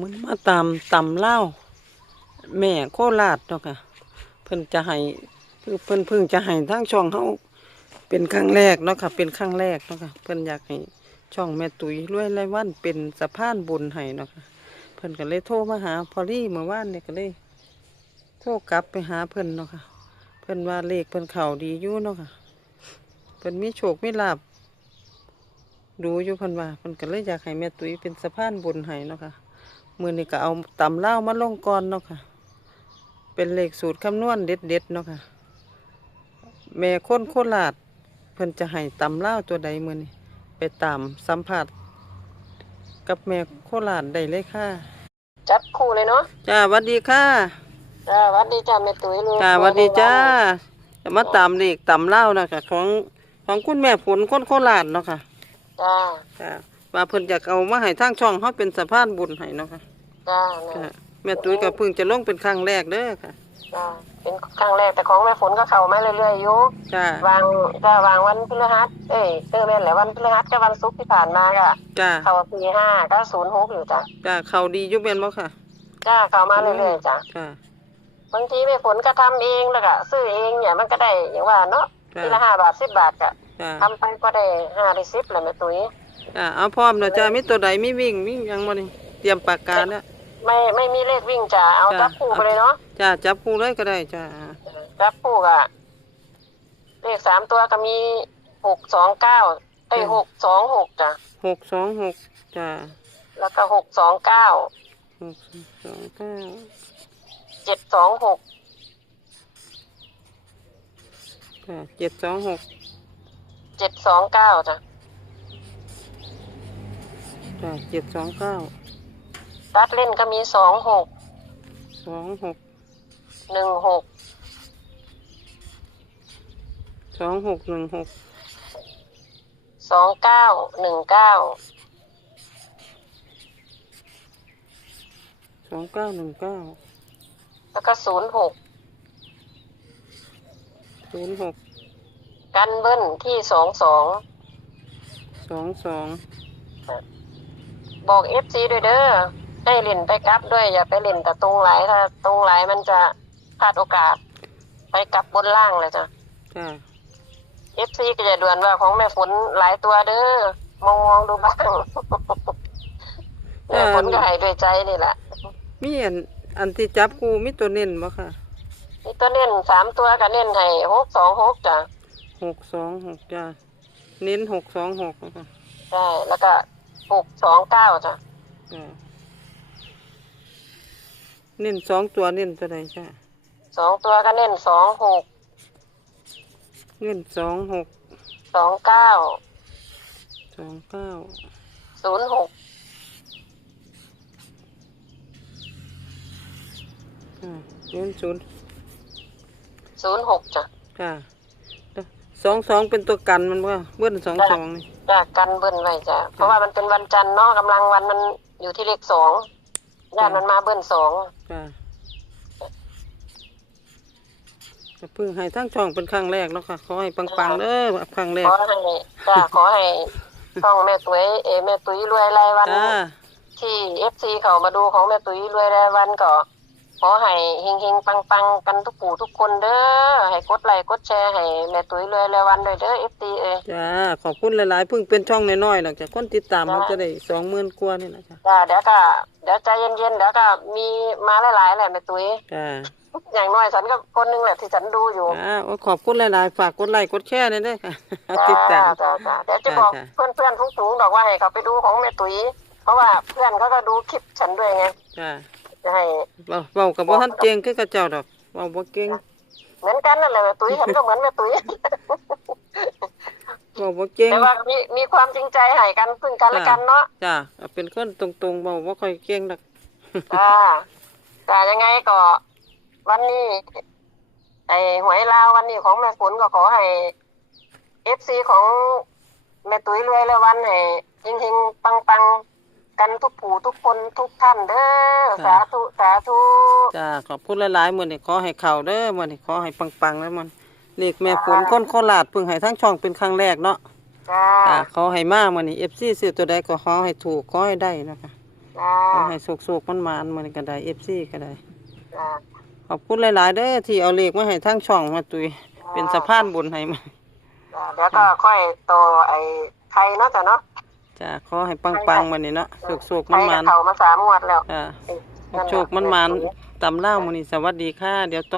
มันมาตามตำเล่าวแม่โคราชเนาะค่ะเพิ่นจะให้เพิ่งจะให้ทางช่องเฮาเป็นครั้งแรกเนาะค่ะเป็นครั้งแรกเนาะค่ะเพิ่นอยากให้ช่องแม่ตุ๋ยรวยรายวันเป็นสะพานบุญให้เนาะค่ะเพิ่นก็เลยโทรมาหาพอลลี่เมื่อวานเนี่ยก็เลยโทรกลับไปหาเพิ่นเนาะค่ะเพิ่นว่าเลขเพิ่นเข้าดีอยู่เนาะค่ะเพิ่นมีโชคมีลาภดูอยู่เพิ่นว่าเพิ่นก็เลยอยากให้แม่ตุ๋ยเป็นสะพานบุญให้เนาะค่ะมื้อนี้ก็เอาตำลาวมาลงก่อนเนาะค่ะเป็นเลขสูตรคำนวณเด็ดๆเนาะค่ะแม่คนโคราชเพิ่นจะให้ตำลาวตัวใดมื้อนี้ไปตามสัมผัสกับแม่โคราชได้เลยค่ะจัดคู่เลยเนาะจ้าหวัดดีค่ะจ้าหวัดดีจ้าแม่ตุ๋ยลูกจ้าหรวยในวัดดีจ้าวันจะมาตามเลขตำลาวเนาะค่ะของคุณแม่ผลคนโคราชเนาะค่ะจ้าจ้าว่าเพิ่นอยากเอามาให้ทางช่องเฮาเป็นสะพานบุญให้เนาะค่ะจ้าเนี่ยค่ะแม่ตุ้ยก็เพิ่งจะลงเป็นครั้งแรกเด้อค่ะจ้าเป็นครั้งแรกแต่ของแม่ฝนก็เข้ามาเรื่อยๆอยู่จ้าวางวันพฤหัสแม่นแหละวันพฤหัสกับวันศุกร์ที่ผ่านมาก็จ้าเข้า45ก็06อยู่จ้าจ้าเขาดีอยู่แม่นบ่ค่ะจ้าเข้ามาเรื่อยๆจ้าค่ะบางทีแม่ฝนก็ทำเองแล้วก็ซื้อเองเนี่ยมันก็ได้อย่างว่าเนาะทีละ5 บาท10 บาทก็จ้าทำไปก็ได้5ได้10แหละแม่ตุ๋ยจ้าเอาพร้อมแล้วจ้ามีตัวใดมีวิ่งหยังบ่นี่เตรียมปากกาแล้วไม่มีเลขวิ่งจ้าเอาจับคู่ไปเลยเนาะจ้าจับคู่เลยก็ได้จ้าจับคู่ก็เลข3 ตัวก็มี629626จ้ะ626จ้าแล้วก็629 629 726จ้า726 729จ้ะจ้า729ตัดเล่นก็มี26 26 16 2616 2919 2919แล้วก็06 06กันเบิ้ลที่22 22บอก FC ด้วยเด้อให้เล่นไปกลับด้วยอย่าไปเล่นแต่ตรงหลายถ้าตรงหลายมันจะพลาดโอกาสไปกลับบนล่างเลยจ้ะจ้า FC ก็จะด่วนว่าของแม่ฝนหลายตัวเด้อมองดูบ้างแม่ฝนก็ให้ด้วยใจนี่แหละมีอันที่จับคู่มีตัวเน้นบ่ค่ะมีตัวเน้น3 ตัวก็เน้นให้626จ้ะ626จ้าเน้น626นะคะใช่แล้วก็629จ้ะเน้น2ตัวเน้นตัวใดจ้า2 ตัวก็เน้น26เน้น26 29 29 06เน้น06จ้ะค่ะ22เป็นตัวกันมันว่าเบิ้ล22นี่จ้ะกันเบิ้ลไว้จ้ะเพราะว่ามันเป็นวันจันทร์เนาะกำลังวันมันอยู่ที่เลข2ย่านมันมาเบิ้ล2ค่ะก็เพิ่งให้ทั้งช่องเป็นครั้งแรกเนาะค่ะขอให้ปังๆเด้อครั้งแรกขอให้ขอให้ช่องแม่ตุ๋ยแม่ตุ๋ยรวยรายวันที่ FC เขามาดูของแม่ตุ๋ยรวยรายวันก็ขอให้เฮงๆปังๆกันทุกผู้ทุกคนเด้อให้กดไลค์กดแชร์ให้แม่ตุ๋ยรวยรายวันด้วยเด้อ FC จ้าขอบคุณหลายๆเพิ่งเป็นช่องน้อยๆหลังจากคนติดตามมันจะได้20,000 กว่านี่นะจ้ะจ้าเดี๋ยวใจเย็นๆเดี๋ยวก็มีมาหลายๆแหละแม่ตุ๋ยจ้าอย่างน้อยฉันก็คนนึงแหละที่ฉันดูอยู่ขอบคุณหลายๆฝากกดไลค์กดแชร์ด้วยเด้อค่ะติดตามจ้าเดี๋ยวจะบอกเพื่อนๆทุกๆบอกว่าให้เขาไปดูของแม่ตุ๋ยเพราะว่าเพื่อนเขาก็ดูคลิปฉันด้วยไงจ้าจะให้เว้ากับบ่ทันเก่งคือกับเจ้าดอกเว้าบ่เก่งเหมือนกันนั่นแหละแม่ตุ๋ยฉันก็เหมือนแม่ตุ๋ยเว้าบ่เก่งแต่ว่ามีความจริงใจให้กันซึ่งกันและกันเนาะจ้าเป็นคนตรงๆเว้าบ่ค่อยเก่งดอกแต่ยังไงก็วันนี้หวยลาววันนี้ของแม่ฝนก็ขอให้ FC ของแม่ตุ๋ยรวยแล้ววันให้เฮงๆปังๆกันทุกผู้ทุกคนทุกท่านเด้อสาธุสาธุจ้าขอบคุณหลายๆมื้อนี้ขอให้เข้าเด้อมื้อนี้ขอให้ปังๆแล้วมันเลขแม่ฝนคนโคราชเพิ่งให้ทั้งช่องเป็นครั้งแรกเนาะจ้าขอให้มามื้อนี้ FC ซื้อตัวใดก็ขอให้ถูกขอให้ได้นะคะ จ้า ขอให้โศกๆมันๆมันก็ได้ FC ก็ได้ จ้า ขอบคุณหลายๆเด้อที่เอาเลขมาให้ทางช่องมาตุยเป็นสะพานบุญให้มา จ้าเดี๋ยวก็ค่อยโตไอ้ไทยเนาะจ้ะเนาะ จ้าขอให้ปังๆมื้อนี้เนาะโศกๆ ไทย มั กับ น เขามา3 งวดแล้ว ๆจ้าโชคมันๆตำเล่ามื้อนี้สวัสดีค่ะเดี๋ยว